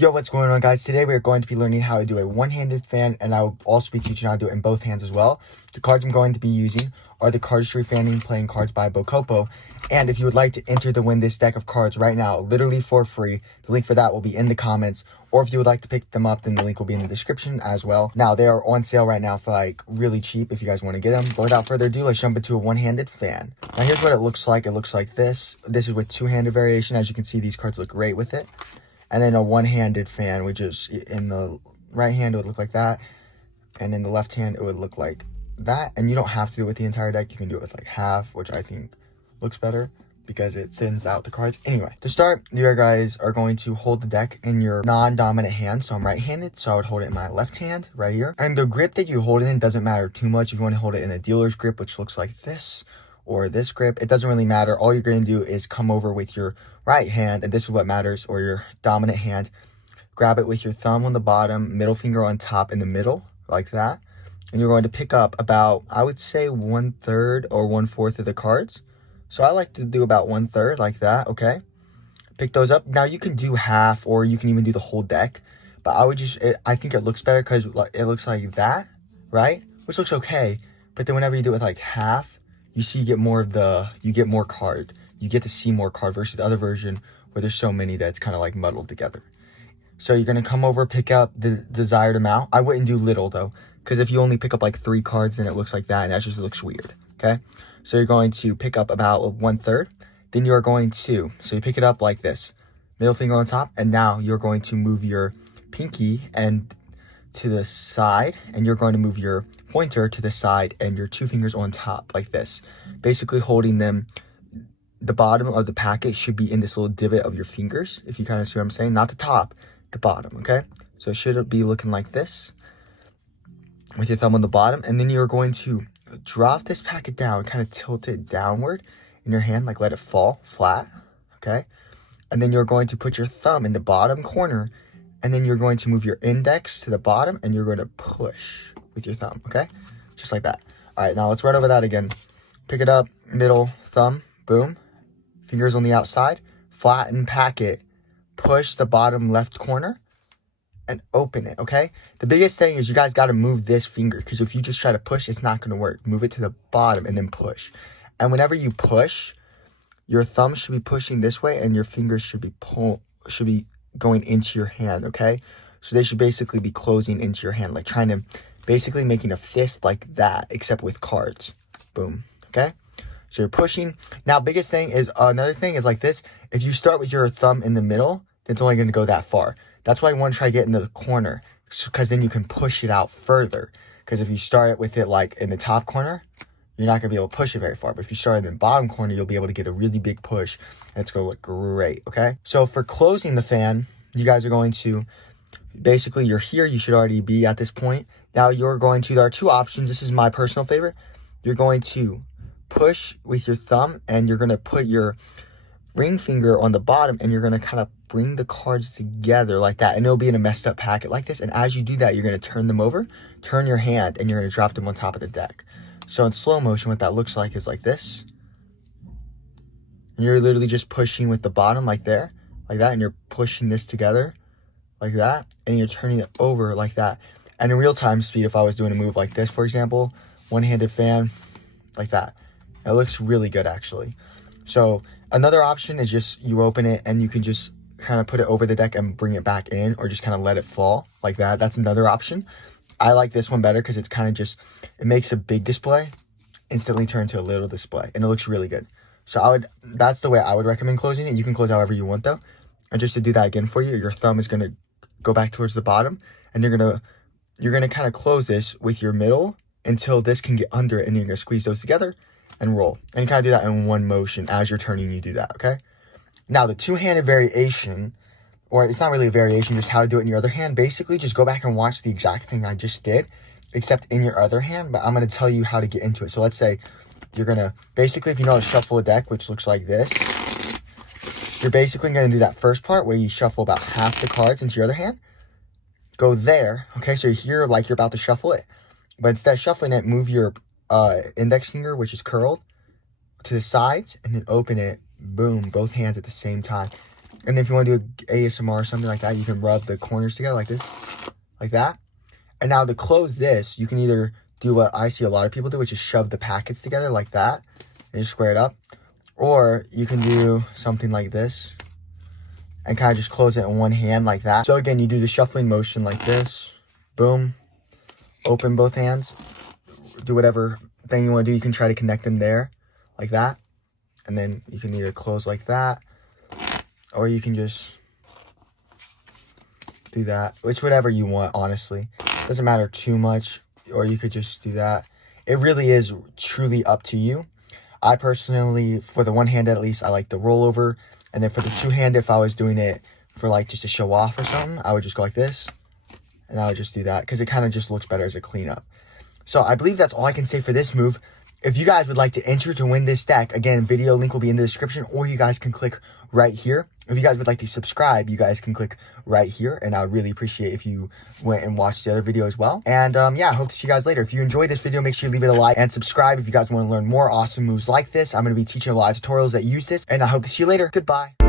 Yo, what's going on, guys? Today we're going to be learning how to do a one-handed fan, and I'll also be teaching how to do it in both hands as well. The cards I'm going to be using are the Cardistry Fanning Playing Cards by Bocopo, and if you would like to enter to win this deck of cards right now, literally for free, the link for that will be in the comments, or if you would like to pick them up, then the link will be in the description as well. Now, they are on sale right now for like really cheap if you guys want to get them, but without further ado, let's jump into a one-handed fan. Now, here's what it looks like. It looks like this. This is with two-handed variation. As you can see, these cards look great with it. And then a one-handed fan, which is in the right hand, it would look like that. And in the left hand, it would look like that. And you don't have to do it with the entire deck. You can do it with like half, which I think looks better because it thins out the cards. Anyway, to start, you guys are going to hold the deck in your non-dominant hand. So I'm right-handed, so I would hold it in my left hand right here. And the grip that you hold it in doesn't matter too much. If you want to hold it in a dealer's grip, which looks like this, or this grip, it doesn't really matter. All you're going to do is come over with your right hand, and this is what matters, or your dominant hand. Grab it with your thumb on the bottom, middle finger on top in the middle, like that. And you're going to pick up about, I would say 1/3 or 1/4 of the cards. So I like to do about 1/3 like that, okay? Pick those up. Now you can do half, or you can even do the whole deck. But I would just, I think it looks better because it looks like that, right? Which looks okay. But then whenever you do it with like half, you see you get more of the, you get more card. You get to see more card versus the other version where there's so many that's kind of like muddled together. So you're going to come over, pick up the desired amount. I wouldn't do little though, because if you only pick up like 3 cards, then it looks like that, and that just looks weird, okay? So you're going to pick up about 1/3. Then you're going to, so you pick it up like this, middle finger on top, and now you're going to move your pinky and to the side, and you're going to move your pointer to the side and your 2 fingers on top like this, basically holding them. The bottom of the packet should be in this little divot of your fingers, if you kind of see what I'm saying. Not the top, the bottom, okay? So it should be looking like this with your thumb on the bottom. And then you're going to drop this packet down, kind of tilt it downward in your hand, like let it fall flat, okay? And then you're going to put your thumb in the bottom corner, and then you're going to move your index to the bottom, and you're going to push with your thumb, okay? Just like that. All right, now let's run over that again. Pick it up, middle, thumb, boom. Fingers on the outside, flatten packet, push the bottom left corner, and open it, okay? The biggest thing is you guys got to move this finger, because if you just try to push, it's not going to work. Move it to the bottom and then push. And whenever you push, your thumb should be pushing this way, and your fingers should be going into your hand, okay? So they should basically be closing into your hand, like trying to, basically making a fist like that, except with cards. Boom, okay? So you're pushing. Now, biggest thing is, another thing is like this. If you start with your thumb in the middle, then it's only going to go that far. That's why you want to try to get in the corner, because then you can push it out further. Because if you start with it like in the top corner, you're not going to be able to push it very far. But if you start in the bottom corner, you'll be able to get a really big push, and it's going to look great, okay? So for closing the fan, you guys are going to, basically you're here. You should already be at this point. Now you're going to, there are 2 options. This is my personal favorite. You're going to push with your thumb, and you're going to put your ring finger on the bottom, and you're going to kind of bring the cards together like that, and it'll be in a messed up packet like this. And as you do that, you're going to turn them over, turn your hand, and you're going to drop them on top of the deck. So in slow motion, what that looks like is like this, and you're literally just pushing with the bottom like there, like that, and you're pushing this together like that, and you're turning it over like that. And in real time speed, if I was doing a move like this, for example, one-handed fan like that, it looks really good, actually. So another option is just you open it, and you can just kind of put it over the deck and bring it back in, or just kind of let it fall like that. That's another option. I like this one better because it's kind of just, it makes a big display instantly turn to a little display, and it looks really good. So that's the way I would recommend closing it. You can close however you want though. And just to do that again for you, your thumb is going to go back towards the bottom, and you're going to kind of close this with your middle until this can get under it, and you're going to squeeze those together and roll. And you kind of do that in one motion. As you're turning, you do that, okay? Now, the two-handed variation, or it's not really a variation, just how to do it in your other hand. Basically, just go back and watch the exact thing I just did, except in your other hand, but I'm going to tell you how to get into it. So let's say you're going to, basically, if you know how to shuffle a deck, which looks like this, you're basically going to do that first part where you shuffle about half the cards into your other hand. Go there, okay? So you're here like you're about to shuffle it, but instead of shuffling it, move your index finger, which is curled, to the sides, and then open it, boom, both hands at the same time. And if you want to do ASMR or something like that, you can rub the corners together like this, like that. And now to close this, you can either do what I see a lot of people do, which is shove the packets together like that and just square it up. Or you can do something like this and kind of just close it in one hand like that. So again, you do the shuffling motion like this. Boom. Open both hands. Do whatever thing you want to do. You can try to connect them there like that. And then you can either close like that, or you can just do that, which whatever you want, honestly. Doesn't matter too much, or you could just do that. It really is truly up to you. I personally, for the one hand at least, I like the rollover. And then for the two hand, if I was doing it for like just to show off or something, I would just go like this. And I would just do that because it kind of just looks better as a cleanup. So I believe that's all I can say for this move. If you guys would like to enter to win this deck, again, video link will be in the description, or you guys can click right here. If you guys would like to subscribe, you guys can click right here, and I would really appreciate if you went and watched the other video as well. And yeah, I hope to see you guys later. If you enjoyed this video, make sure you leave it a like and subscribe if you guys want to learn more awesome moves like this. I'm going to be teaching a lot of tutorials that use this, and I hope to see you later. Goodbye.